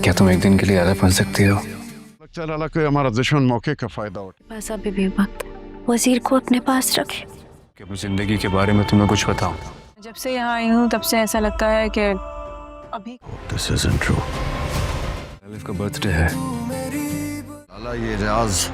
क्या तुम एक दिन के लिए अलग बन सकती हो? लगता है लाला कोई हमारा दुश्मन मौके का फायदा उठा। बस अभी भी वक्त वजीर को अपने पास रखे कि अपनी जिंदगी के बारे में तुम्हें कुछ बताऊं। जब से यहाँ आई हूँ तब से ऐसा लगता है कि अभी This isn't true. एलिफ का बर्थडे है। लाला ये राज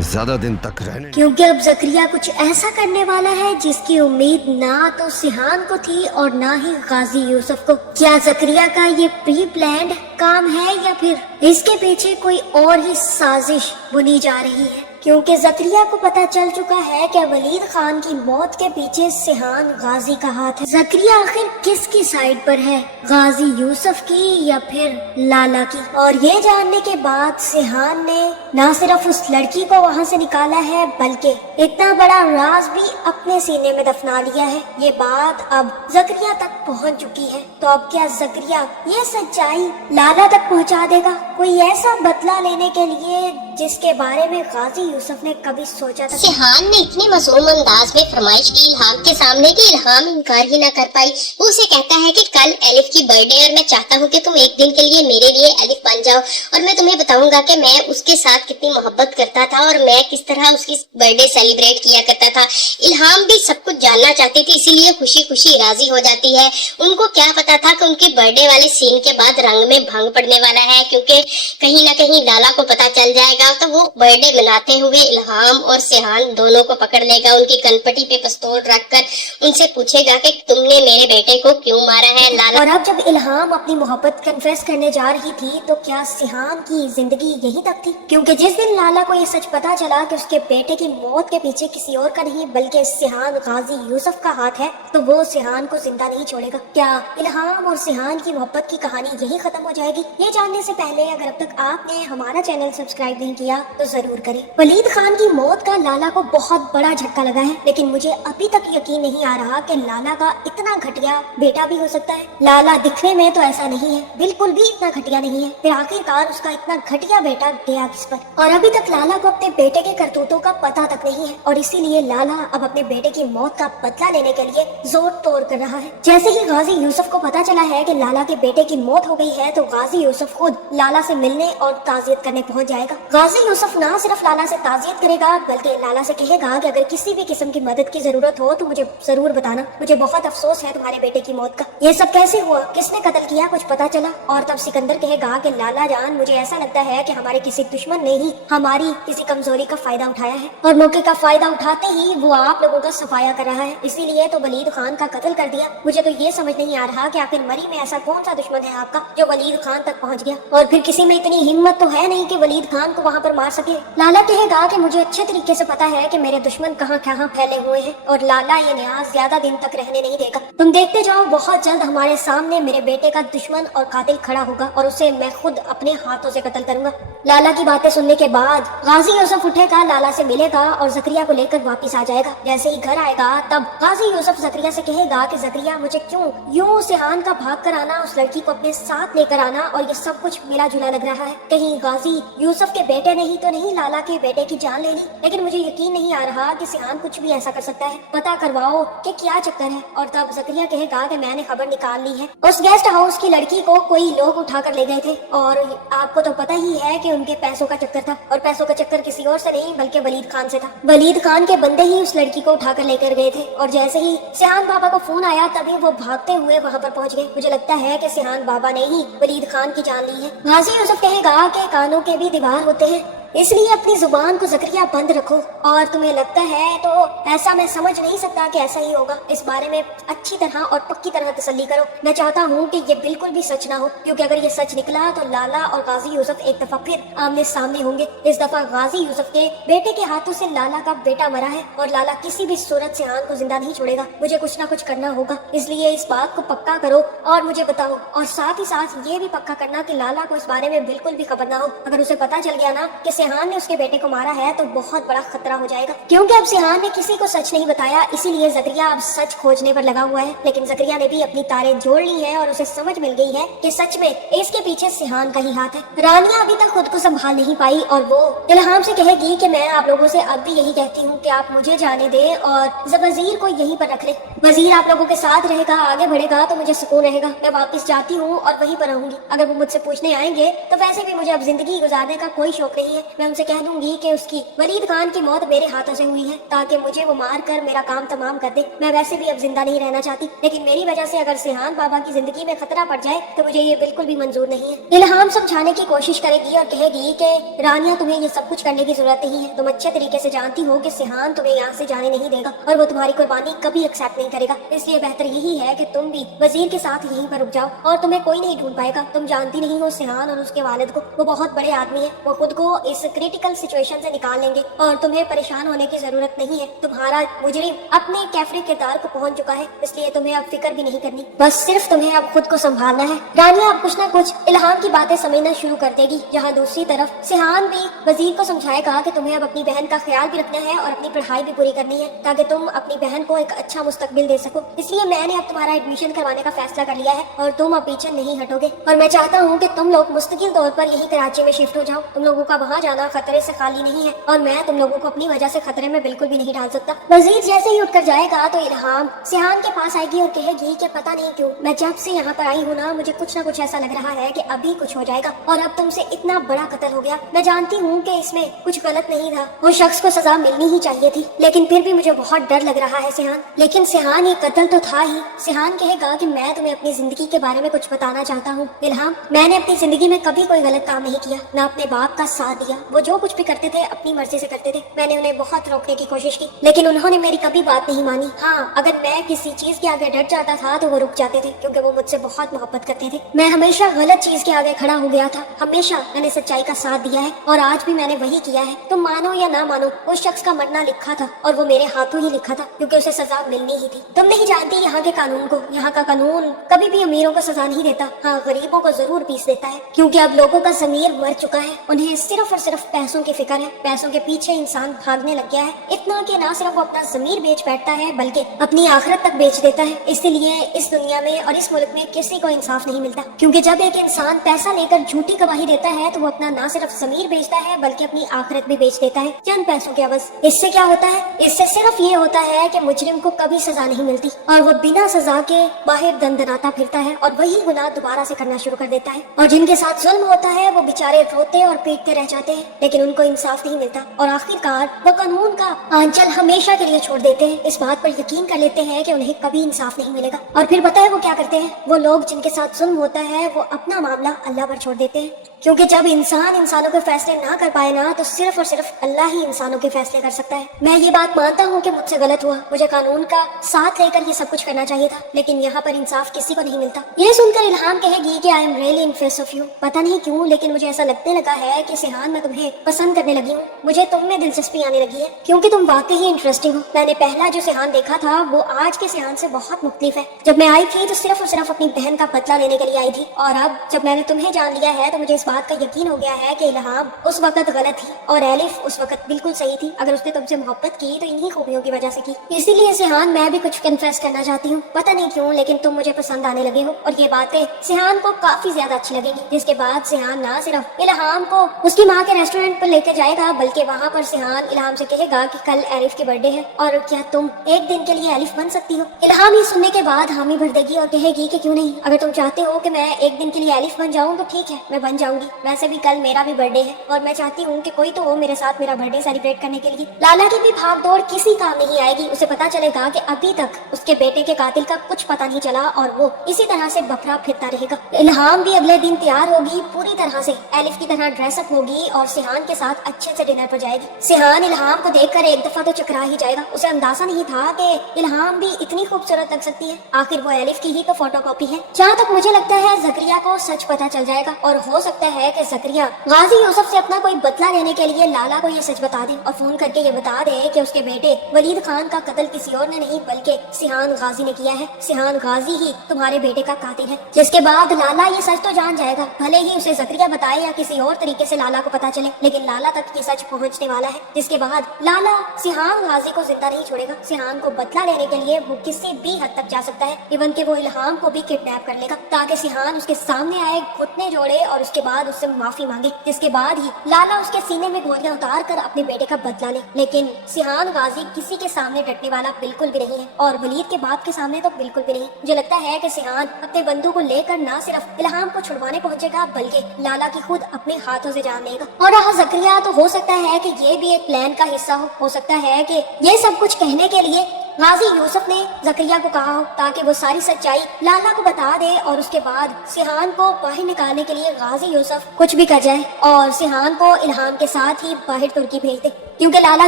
ज्यादा दिन तक रहने क्योंकि अब जकरिया कुछ ऐसा करने वाला है जिसकी उम्मीद ना तो सिहान को थी और ना ही गाजी यूसुफ को। क्या जकरिया का ये प्री प्लान्ड काम है या फिर इसके पीछे कोई और ही साजिश बुनी जा रही है? क्योंकि जकरिया को पता चल चुका है कि वलीद खान की मौत के पीछे सिहान गाजी का हाथ है। जकरिया आखिर किसकी साइड पर है, गाजी यूसुफ की या फिर लाला की? और ये जानने के बाद सिहान ने न सिर्फ उस लड़की को वहाँ से निकाला है बल्कि इतना बड़ा राज भी अपने सीने में दफना लिया है। ये बात अब जकरिया तक पहुँच चुकी है। तो अब क्या जकरिया ये सच्चाई लाला तक पहुँचा देगा? कोई ऐसा बदला लेने के लिए जिसके बारे में गाजी यूसुफ ने कभी सोचा था? सिहान ने इतने मासूम अंदाज में फरमाइश की इल्हाम के सामने कि इल्हाम इनकार ही ना कर पाई। वो उसे कहता है कि कल एलिफ की बर्थडे और मैं चाहता हूँ कि तुम एक दिन के लिए मेरे लिए एलिफ बन जाओ और मैं तुम्हें बताऊंगा कि मैं उसके साथ कितनी मोहब्बत करता था और मैं किस तरह उसकी बर्थडे सेलिब्रेट किया करता था। इल्हाम भी सब कुछ जानना चाहती थी, इसीलिए खुशी खुशी राजी हो जाती है। उनको क्या पता था कि उनके बर्थडे वाले सीन के बाद रंग में भंग पड़ने वाला है, क्योंकि कहीं ना कहीं लाला को पता चल जाएगा तो वो बर्थडे मनाते हुए इल्हाम और सिहान दोनों को पकड़ लेगा। उनकी कनपटी पे पिस्तौल रखकर उनसे पूछेगा कि तुमने मेरे बेटे को क्यों मारा है लाला। और अब जब इल्हाम अपनी मोहब्बत कन्फेस करने जा रही थी तो क्या सिहान की जिंदगी यहीं तक थी? क्योंकि जिस दिन लाला को ये सच पता चला कि उसके बेटे की मौत के पीछे किसी और का नहीं बल्कि सिहान गाजी यूसुफ का हाथ है तो वो सिहान को जिंदा नहीं छोड़ेगा। क्या इल्हाम और सिहान की मोहब्बत की कहानी यहीं खत्म हो जाएगी? ये जानने से पहले अगर अब तक आपने हमारा चैनल सब्सक्राइब नहीं किया तो जरूर करें। वलीद खान की मौत का लाला को बहुत बड़ा झटका लगा है, लेकिन मुझे अभी तक यकीन नहीं आ रहा कि लाला का इतना घटिया बेटा भी हो सकता है। लाला दिखने में तो ऐसा नहीं है, बिल्कुल भी इतना घटिया नहीं है, फिर आखिरकार उसका इतना घटिया बेटा गया किस पर? और अभी तक लाला को अपने बेटे के करतूतों का पता तक नहीं है और इसीलिए लाला अब अपने बेटे की मौत का बदला लेने के लिए जोर तोड़ कर रहा है। जैसे ही गाजी यूसुफ को पता चला है कि लाला के बेटे की मौत हो गई है तो गाजी यूसुफ खुद लाला से मिलने और ताज़ियत करने पहुंच जाएगा। गाजी यूसुफ ना सिर्फ लाला से ताज़ियत करेगा बल्कि लाला से कहेगा कि अगर किसी भी किस्म की मदद की जरूरत हो तो मुझे जरूर बताना, मुझे बहुत अफसोस है तुम्हारे बेटे की मौत का। ये सब कैसे हुआ, किसने कत्ल किया, कुछ पता चला? और तब सिकंदर कहेगा कि लाला जान मुझे ऐसा लगता है कि हमारे किसी दुश्मन ने ही हमारी किसी कमजोरी का फायदा उठाया है और मौके का फायदा उठाते ही वो आप लोगों का सफाया कर रहा है, इसीलिए तो वलीद खान का कत्ल कर दिया। मुझे तो ये समझ नहीं आ रहा कि आखिर मरी में ऐसा कौन सा दुश्मन है आपका जो वलीद खान तक पहुंच गया और फिर किसी में इतनी हिम्मत तो है नहीं कि वलीद खान को वहाँ पर मार सके। लाला कहेगा कि मुझे अच्छे तरीके से पता है कि मेरे दुश्मन कहाँ कहाँ फैले हुए हैं और लाला ये न्याज ज्यादा दिन तक रहने नहीं देगा। तुम देखते जाओ, बहुत जल्द हमारे सामने मेरे बेटे का दुश्मन और कातिल खड़ा होगा और उसे मैं खुद अपने हाथों से कत्ल करूंगा। लाला की बातें सुनने के बाद गाजी यूसुफ उठेगा, लाला से मिलेगा और जकरिया को लेकर वापस आ जाएगा। जैसे ही घर आएगा तब गाजी यूसुफ जकरिया से कहेगा कि जकरिया मुझे क्यों यूं सिहान का भाग कर आना, उस लड़की को अपने साथ लेकर आना और ये सब कुछ मिला जुला लग रहा है। कहीं गाजी यूसुफ के बेटे ने ही तो नहीं लाला के बेटे की जान ले ली? लेकिन मुझे यकीन नहीं आ रहा कि सिहान कुछ भी ऐसा कर सकता है। पता करवाओ कि क्या चक्कर है। और तब जकरिया कहेगा कि मैंने खबर निकाल ली है, उस गेस्ट हाउस की लड़की को कोई लोग उठा कर ले गए थे और आपको तो पता ही है कि उनके पैसों का चक्कर था और पैसों का चक्कर किसी और से नहीं बल्कि वलीद खान से था। वलीद खान के बंदे ही उस लड़की को उठाकर लेकर गए थे और जैसे ही सिहान बाबा को फोन आया तभी वो भागते हुए वहाँ पर पहुँच गए। मुझे लगता है कि सिहान बाबा ने ही वलीद खान की जान ली है। गाजी यूसुफ कहेगा कि कानों के भी दीवार होते हैं, इसलिए अपनी जुबान को जकरिया बंद रखो। और तुम्हें लगता है तो ऐसा मैं समझ नहीं सकता कि ऐसा ही होगा, इस बारे में अच्छी तरह और पक्की तरह तसल्ली करो। मैं चाहता हूँ कि ये बिल्कुल भी सच ना हो, क्योंकि अगर ये सच निकला तो लाला और गाजी यूसुफ एक दफा फिर आमने सामने होंगे। इस दफा गाजी यूसुफ के बेटे के हाथों से लाला का बेटा मरा है और लाला किसी भी सूरत से सिहान को जिंदा नहीं छोड़ेगा। मुझे कुछ ना कुछ करना होगा, इसलिए इस बात को पक्का करो और मुझे बताओ। और साथ ही साथ ये भी पक्का करना कि लाला को इस बारे में बिल्कुल भी खबर ना हो। अगर उसे पता चल गया ना कि सिहान ने उसके बेटे को मारा है तो बहुत बड़ा खतरा हो जाएगा, क्योंकि अब सिहान ने किसी को सच नहीं बताया, इसीलिए जकरिया अब सच खोजने पर लगा हुआ है। लेकिन जकरिया ने भी अपनी तारें जोड़ ली है और उसे समझ मिल गई है कि सच में इसके पीछे सिहान का ही हाथ है। रानिया अभी तक खुद को संभाल नहीं पाई और वो इल्हाम से कहेगी कि मैं आप लोगों से अब भी यही कहती हूँ कि आप मुझे जाने दें और वजीर को यहीं पर रख ले। वजीर आप लोगों के साथ रहेगा, आगे बढ़ेगा तो मुझे सुकून रहेगा। मैं वापस जाती हूँ और वहीं पर रहूंगी। अगर वो मुझसे पूछने आएंगे तो वैसे भी मुझे अब जिंदगी गुजारने का कोई शौक नहीं है। मैं उनसे कह दूंगी कि उसकी वलीद खान की मौत मेरे हाथों से हुई है ताकि मुझे वो मार कर मेरा काम तमाम कर दे। मैं वैसे भी अब जिंदा नहीं रहना चाहती, लेकिन मेरी वजह से अगर सिहान बाबा की जिंदगी में खतरा पड़ जाए तो मुझे ये बिल्कुल भी मंजूर नहीं है। इल्हाम समझाने की कोशिश करेगी और कहेगी कि रानिया तुम्हें ये सब कुछ करने की जरूरत नहीं है। तुम अच्छे तरीके से जानती हो कि सिहान तुम्हें यहाँ से जाने नहीं देगा और वो तुम्हारी कुर्बानी कभी एक्सेप्ट नहीं करेगा। इसलिए बेहतर यही है कि तुम भी वजीर के साथ यहीं पर रुक जाओ और तुम्हें कोई नहीं ढूंढ पाएगा। तुम जानती नहीं हो सिहान और उसके वालिद को, वो बहुत बड़े आदमी है। वो खुद को इस क्रिटिकल सिचुएशन से निकाल लेंगे और तुम्हें परेशान होने की जरूरत नहीं है। तुम्हारा मुजरिम अपने कैफरे किरदार को पहुंच चुका है, इसलिए तुम्हें अब फिक्र भी नहीं करनी, बस सिर्फ तुम्हें अब खुद को संभालना है। रानिया अब कुछ न कुछ इल्हाम की बातें समझना शुरू कर देगी, जहाँ दूसरी तरफ सिहान भी वजीर को समझाएगा कि तुम्हें अब अपनी बहन का ख्याल भी रखना है और अपनी पढ़ाई भी पूरी करनी है ताकि तुम अपनी बहन को एक अच्छा मुस्तकबिल दे सको। इसलिए मैंने अब तुम्हारा एडमिशन करवाने का फैसला कर लिया है और तुम अब पीछे नहीं हटोगे। और मैं चाहता हूँ कि तुम लोग मुस्तकिल तौर पर यही कराची में शिफ्ट हो जाओ। तुम लोगों का वहाँ जाना खतरे से खाली नहीं है और मैं तुम लोगों को अपनी वजह से खतरे में बिल्कुल भी नहीं डाल सकता। वजीर जैसे ही उठकर जाएगा तो इल्हाम सिहान के पास आएगी और कहेगी कि पता नहीं क्यों मैं जब से यहाँ पर आई हूँ ना, मुझे कुछ ना कुछ ऐसा लग रहा है कि अभी कुछ हो जाएगा और अब तुमसे इतना बड़ा कत्ल हो गया। मैं जानती हूँ कि इसमें कुछ गलत नहीं था, वो शख्स को सजा मिलनी ही चाहिए थी, लेकिन फिर भी मुझे बहुत डर लग रहा है सिहान। लेकिन सिहान ये कत्ल तो था ही। सिहान कहेगा कि मैं तुम्हें अपनी जिंदगी के बारे में कुछ बताना चाहता हूँ इल्हाम। मैंने अपनी जिंदगी में कभी कोई गलत काम नहीं किया, ना अपने बाप का साथ दिया। वो जो कुछ भी करते थे अपनी मर्जी से करते थे। मैंने उन्हें बहुत रोकने की कोशिश की, लेकिन उन्होंने मेरी कभी बात नहीं मानी। हाँ, अगर मैं किसी चीज के आगे डट जाता था तो वो रुक जाते थे, क्योंकि वो मुझसे बहुत मोहब्बत करते थे। मैं हमेशा गलत चीज के आगे खड़ा हो गया था, हमेशा मैंने सच्चाई का साथ दिया है और आज भी मैंने वही किया है। तुम मानो या ना मानो, उस शख्स का मरना लिखा था और वो मेरे हाथों ही लिखा था, क्योंकि उसे सजा मिलनी ही थी। तुम नहीं जानती यहाँ के कानून को। यहाँ का कानून कभी भी अमीरों को सजा नहीं देता, हाँ गरीबों को जरूर पीस देता है, क्योंकि अब लोगों का ज़मीर मर चुका है। उन्हें सिर्फ और सिर्फ पैसों की फिक्र है। पैसों के पीछे इंसान भागने लग गया है, इतना कि ना सिर्फ वो अपना ज़मीर बेच बैठता है बल्कि अपनी आखिरत तक बेच देता है। इसलिए इस दुनिया में और इस मुल्क में किसी को इंसाफ नहीं मिलता, क्योंकि जब एक इंसान पैसा लेकर झूठी गवाही देता है तो वो अपना ना सिर्फ ज़मीर बेचता है बल्कि अपनी आखिरत भी बेच देता है चंद पैसों के अवज़। इससे क्या होता है? इससे सिर्फ ये होता है कि मुजरिम को कभी सजा नहीं मिलती और वो बिना सजा के बाहर दंदनाता फिरता है और वही गुनाह दोबारा से करना शुरू कर देता है। और जिनके साथ जुल्म होता है वो बेचारे रोते और पीटते रह जाते हैं, लेकिन उनको इंसाफ नहीं मिलता और आखिरकार वो कानून का आंचल हमेशा के लिए छोड़ देते हैं। इस बात पर यकीन कर लेते हैं कि उन्हें कभी इंसाफ नहीं मिलेगा। और फिर पता है वो क्या करते हैं? वो लोग जिनके साथ जुल्म होता है वो अपना मामला अल्लाह पर छोड़ देते हैं, क्योंकि जब इंसान इंसानों के फैसले ना कर पाए ना तो सिर्फ और सिर्फ अल्लाह ही इंसानों के फैसले कर सकता है। मैं ये बात मानता हूँ कि मुझसे गलत हुआ, मुझे कानून का साथ लेकर ये सब कुछ करना चाहिए था, लेकिन यहाँ पर इंसाफ किसी को नहीं मिलता। ये सुनकर इल्हाम कहेगी कि I am really impressed of you. पता नहीं क्यों लेकिन मुझे ऐसा लगने लगा है कि सिहान मैं तुम्हें पसंद करने लगी हूँ। मुझे तुम में दिलचस्पी आने लगी है, क्योंकि तुम वाकई ही इंटरेस्टिंग हो। मैंने पहला जो सिहान देखा था वो आज के सिहान से बहुत मुख्तलिफ है। जब मैं आई थी तो सिर्फ और सिर्फ अपनी बहन का बदला लेने के लिए आई थी, और अब जब मैंने तुम्हें जान लिया है तो मुझे इस बात का यकीन हो गया है कि इल्हाम उस वक्त गलत थी और एलिफ उस वक्त बिल्कुल सही थी। अगर उसने तुमसे मोहब्बत की तो इन्हीं खूबियों की वजह से की। इसीलिए सिहान मैं भी कुछ कन्फेस करना चाहती हूँ। पता नहीं क्यों लेकिन तुम मुझे पसंद आने लगे हो और ये बातें सिहान को काफी ज्यादा अच्छी लगेगी। जिसके बाद सिहान ना सिर्फ इल्हाम को उसकी माँ के रेस्टोरेंट पर लेकर जाएगा बल्कि वहाँ पर सिहान इल्हाम से कहेगा कि कल एलिफ की बर्थडे है और क्या तुम एक दिन के लिए एलिफ बन सकती हो। इल्हाम ये सुनने के बाद हामी भर देगी और कहेगी कि क्यों नहीं, अगर तुम चाहते हो कि मैं एक दिन के लिए एलिफ बन जाऊँ तो ठीक है, मैं बन जाऊंगी। वैसे भी कल मेरा भी बर्थडे है और मैं चाहती हूँ कि कोई तो हो मेरे साथ मेरा बर्थडे सेलिब्रेट करने के लिए। लाला की भी भाग दौड़ किसी काम नहीं आएगी। उसे पता चलेगा कि अभी तक उसके बेटे के कातिल का कुछ पता नहीं चला और वो इसी तरह से बखरा फिरता रहेगा। इल्हाम भी अगले दिन तैयार होगी, पूरी तरह से एलिफ की तरह ड्रेसअप होगी और सिहान के साथ अच्छे से डिनर पर जाएगी। सिहान इल्हाम को देखकर एक दफा तो चकरा ही जाएगा। उसे अंदाजा नहीं था कि इल्हाम भी इतनी खूबसूरत लग सकती है। आखिर वो एलिफ की ही तो फोटोकॉपी है। जहाँ तक मुझे लगता है जकरिया को सच पता चल जाएगा और हो सकता है कि ज़करिया गाजी यूसुफ से अपना कोई बदला लेने के लिए लाला को ये सच बता दे और फोन करके ये बता दे कि उसके बेटे वलीद खान का कत्ल किसी और ने नहीं बल्कि सिहान गाजी ने किया है। सिहान गाजी ही तुम्हारे बेटे का कातिल है। जिसके बाद लाला ये सच तो जान जाएगा, भले ही उसे ज़करिया बताए या किसी और तरीके से लाला को पता चले, लेकिन लाला तक ये सच पहुंचने वाला है। जिसके बाद लाला सिहान गाजी को जिंदा नहीं छोड़ेगा। सिहान को बदला लेने के लिए वो किसी भी हद तक जा सकता है, इवन कि वो इल्हाम को भी किडनैप कर लेगा ताकि सिहान उसके सामने आए, घुटने जोड़े और उसके बाद उससे माफी मांगे। जिसके बाद ही लाला उसके सीने में गोलियां उतार कर अपने बेटे का बदला ले। लेकिन सिहान गाजी किसी के सामने डटने वाला बिल्कुल भी नहीं है और वलीद के बाप के सामने तो बिल्कुल भी नहीं। मुझे लगता है कि सिहान अपने बंदूक को लेकर ना सिर्फ इल्हाम को छुड़वाने पहुंचेगा बल्कि लाला की खुद अपने हाथों से जान लेगा। और रहा ज़करिया, तो हो सकता है कि ये भी एक प्लान का हिस्सा हो सकता है कि ये सब कुछ कहने के लिए गाजी यूसुफ ने ज़करिया को कहा हो ताकि वो सारी सच्चाई लाला को बता दे और उसके बाद सिहान को बाहर निकालने के लिए गाजी यूसुफ कुछ भी कर जाए और सिहान को इल्हाम के साथ ही बाहर तुर्की भेज दे, क्योंकि लाला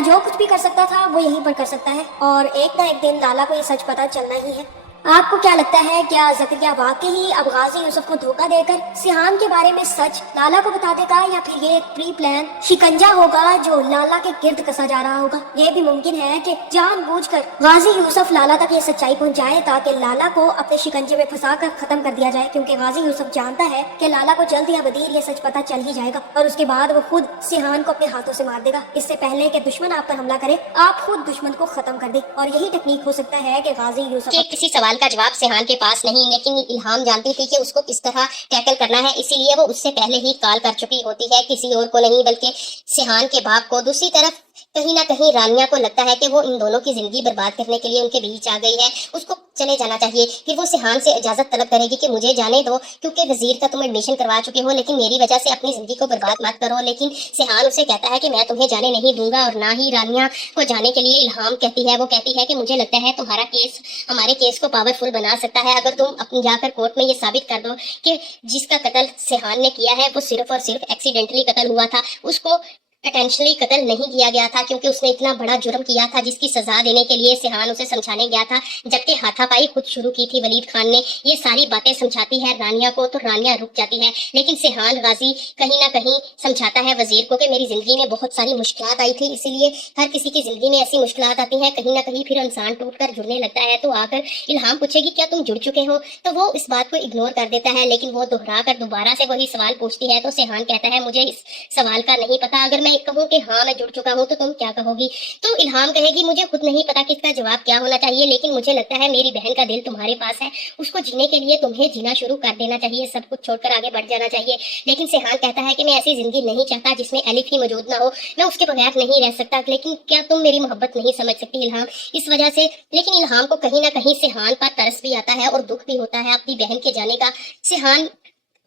जो कुछ भी कर सकता था वो यहीं पर कर सकता है और एक ना एक दिन लाला को ये सच पता चलना ही है। आपको क्या लगता है, क्या ज़करिया वाकई ही अब गाजी यूसुफ को धोखा देकर सिहान के बारे में सच लाला को बता देगा या फिर ये एक प्री प्लान शिकंजा होगा जो लाला के गिर्द कसा जा रहा होगा? ये भी मुमकिन है कि जानबूझकर गाजी यूसुफ लाला तक ये सच्चाई पहुंचाए ताकि लाला को अपने शिकंजे में फंसा कर खत्म कर दिया जाए, क्योंकि गाजी यूसुफ जानता है कि लाला को जल्द या बदीर ये सच पता चल ही जाएगा और उसके बाद वो खुद सिहान को अपने हाथों से मार देगा। इससे पहले कि दुश्मन आप पर हमला करे, आप खुद दुश्मन को खत्म कर दे और यही टेक्निक हो सकता है कि गाजी यूसुफ किसी सवाल का जवाब सिहान के पास नहीं, लेकिन इल्हाम जानती थी कि उसको किस तरह टैकल करना है, इसीलिए वो उससे पहले ही कॉल कर चुकी होती है, किसी और को नहीं बल्कि सिहान के बाप को। दूसरी तरफ कहीं ना कहीं रानिया को लगता है कि वो इन दोनों की जिंदगी बर्बाद करने के लिए उनके बीच आ गई है, उसको चले जाना चाहिए। फिर वो सिहान से इजाजत तलब करेगी कि मुझे जाने दो, क्योंकि वजीर का तुम एडमिशन करवा चुके हो, लेकिन मेरी वजह से अपनी जिंदगी को बर्बाद मत करो। लेकिन सिहान उसे कहता है कि मैं तुम्हें जाने नहीं दूंगा और ना ही रानिया को जाने के लिए इल्हाम कहती है। वो कहती है कि मुझे लगता है तुम्हारा केस हमारे केस को पावरफुल बना सकता है अगर तुम अपनी जाकर कोर्ट में ये साबित कर दो कि जिसका कत्ल सिहान ने किया है वो सिर्फ और सिर्फ एक्सीडेंटली कत्ल हुआ था, उसको इंटेंशनली कत्ल नहीं किया गया था, क्योंकि उसने इतना बड़ा जुर्म किया था जिसकी सजा देने के लिए सिहान उसे समझाने गया था, जबकि हाथापाई खुद शुरू की थी वलीद खान ने। ये सारी बातें समझाती है रानिया को तो रानिया रुक जाती है, लेकिन सिहान गाजी कहीं ना कहीं समझाता है वजीर को कि मेरी जिंदगी में बहुत सारी मुश्किलात आई थी, इसीलिए हर किसी की जिंदगी में ऐसी मुश्किलात आती हैं, कहीं ना कहीं फिर इंसान टूट कर जुड़ने लगता है। तो आकर इल्हाम पूछेगी क्या तुम जुड़ चुके हो, तो वो इस बात को इग्नोर कर देता है, लेकिन वो दोहरा कर दोबारा से वही सवाल पूछती है। तो सिहान कहता है मुझे इस सवाल का नहीं पता, अगर मैं कहूँ कि हाँ मैं जुड़ चुका हूँ तो तुम क्या कहोगी? तो इल्हाम कहेगी मुझे खुद नहीं पता कि इसका जवाब क्या होना चाहिए, लेकिन मुझे लगता है मेरी बहन का दिल तुम्हारे पास है, उसको जीने के लिए तुम्हें जीना शुरू कर देना चाहिए, सब कुछ छोड़कर आगे बढ़ जाना चाहिए। लेकिन सिहान कहता है कि मैं ऐसी जिंदगी नहीं चाहता जिसमें एलिफ ही मौजूद ना हो, मैं उसके बगैर नहीं रह सकता। लेकिन क्या तुम मेरी मोहब्बत नहीं समझ सकती इल्हाम? इस वजह से लेकिन इल्हाम को कहीं ना कहीं सिहान पर तरस भी आता है और दुख भी होता है अपनी बहन के जाने का। सिहान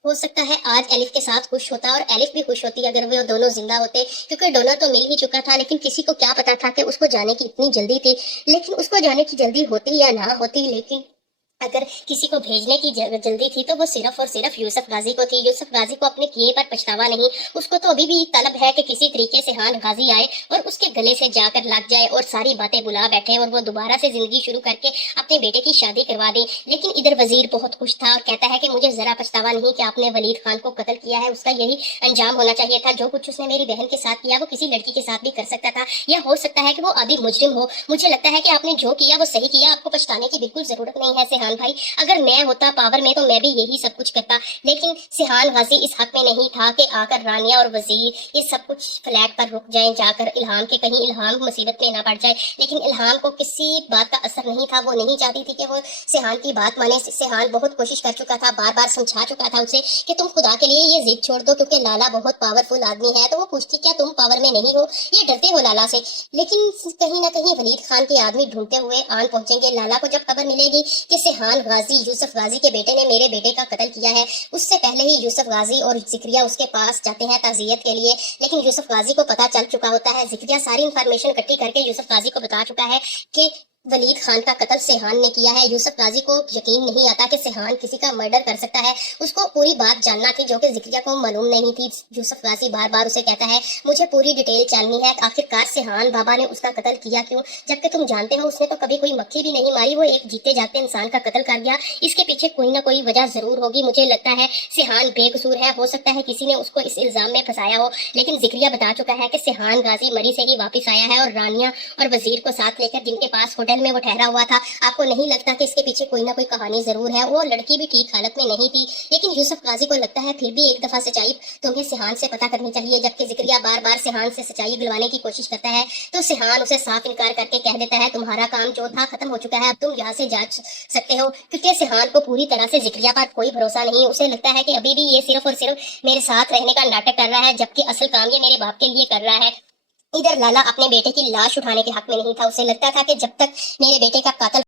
हो सकता है आज एलिफ के साथ खुश होता और एलिफ भी खुश होती अगर वो दोनों जिंदा होते, क्योंकि डोनर तो मिल ही चुका था, लेकिन किसी को क्या पता था कि उसको जाने की इतनी जल्दी थी। लेकिन उसको जाने की जल्दी होती या ना होती, लेकिन अगर किसी को भेजने की जल्दी थी तो वो सिर्फ और सिर्फ यूसुफ गाजी को थी। यूसुफ गाजी को अपने किए पर पछतावा नहीं, उसको तो अभी भी तलब है कि किसी तरीके से सिहान गाजी आए और उसके गले से जाकर लग जाए और सारी बातें बुला बैठे और वो दोबारा से जिंदगी शुरू करके अपने बेटे की शादी करवा दे। लेकिन इधर वजीर बहुत खुश था और कहता है कि मुझे जरा पछतावा नहीं कि आपने वलीद खान को कत्ल किया है, उसका यही अंजाम होना चाहिए था। जो कुछ उसने मेरी बहन के साथ किया वो किसी लड़की के साथ भी कर सकता था, या हो सकता है कि वो आदि मुजरिम हो। मुझे लगता है कि आपने जो किया वो सही किया, आपको पछताने की बिल्कुल जरूरत नहीं है सिहान भाई। अगर मैं होता पावर में तो मैं भी यही सब कुछ करता, लेकिन सिहान गाजी इस हक में नहीं था कि आकर रानिया और वजीर ये सब कुछ फ्लैट पर रुक जाएं जाकर इल्हाम के, कहीं इल्हाम मुसीबत में ना पड़ जाए। लेकिन इल्हाम को किसी बात का असर नहीं था, वो नहीं चाहती थी कि वो सिहान की बात माने। सिहान बहुत कोशिश कर चुका था, बार बार समझा चुका था उसे कि तुम खुदा के लिए ये जिद छोड़ दो, क्योंकि लाला बहुत पावरफुल आदमी है। तो वो पूछती क्या तुम पावर में नहीं हो, ये डरते हो लाला से? लेकिन कहीं ना कहीं वलीद खान के आदमी ढूंढते हुए आन पहुंचेंगे। लाला को जब खबर मिलेगी कि सिहान गाजी यूसुफ गाजी के बेटे ने मेरे बेटे का कत्ल किया है, उससे पहले ही यूसुफ गाजी और ज़िक्रिया उसके पास जाते हैं ताज़ियत के लिए। लेकिन यूसुफ गाजी को पता चल चुका होता है, ज़िक्रिया सारी इंफॉर्मेशन इकट्ठी करके यूसुफ गाजी को बता चुका है कि वलीद खान का कत्ल सिहान ने किया है। यूसुफ गाजी को यकीन नहीं आता कि सिहान किसी का मर्डर कर सकता है। उसको पूरी बात जानना थी जो कि ज़िक्रिया को मालूम नहीं थी। यूसुफ गाजी बार बार उसे कहता है मुझे पूरी डिटेल जाननी है, आखिरकार सिहान बाबा ने उसका कत्ल किया क्यों, जबकि तुम जानते हो उसने तो कभी कोई मक्खी भी नहीं मारी, वो एक जीते जागते इंसान का कत्ल कर गया। इसके पीछे कोई ना कोई वजह जरूर होगी। मुझे लगता है सिहान बेकसूर है, हो सकता है किसी ने उसको इस इल्जाम में फंसाया हो, लेकिन ज़िक्रिया बता चुका है कि सिहान गाजी मरी से ही वापस आया है और रानिया और वजीर को साथ लेकर जिनके पास होटल में वो ठहरा हुआ था। आपको नहीं लगता कि इसके पीछे कोई ना कोई कहानी जरूर है? वो लड़की भी ठीक हालत में नहीं थी, लेकिन यूसुफ गाजी को लगता है फिर भी एक दफा सच्चाई तुम्हें सिहान से पता करनी चाहिए। जबकि ज़िक्रिया बार बार सिहान से सच्चाई दिलवाने की कोशिश करता है तो सिहान उसे साफ इनकार करके कह देता है तुम्हारा काम जो था खत्म हो चुका है, अब तुम यहाँ से जा सकते हो। क्योंकि सिहान को पूरी तरह से ज़िक्रिया पर कोई भरोसा नहीं। उसे लगता है कि अभी भी ये सिर्फ और सिर्फ मेरे साथ रहने का नाटक कर रहा है, जबकि असल काम ये मेरे बाप के लिए कर रहा है। इधर लाला अपने बेटे की लाश उठाने के हक में नहीं था। उसे लगता था कि जब तक मेरे बेटे का कातिल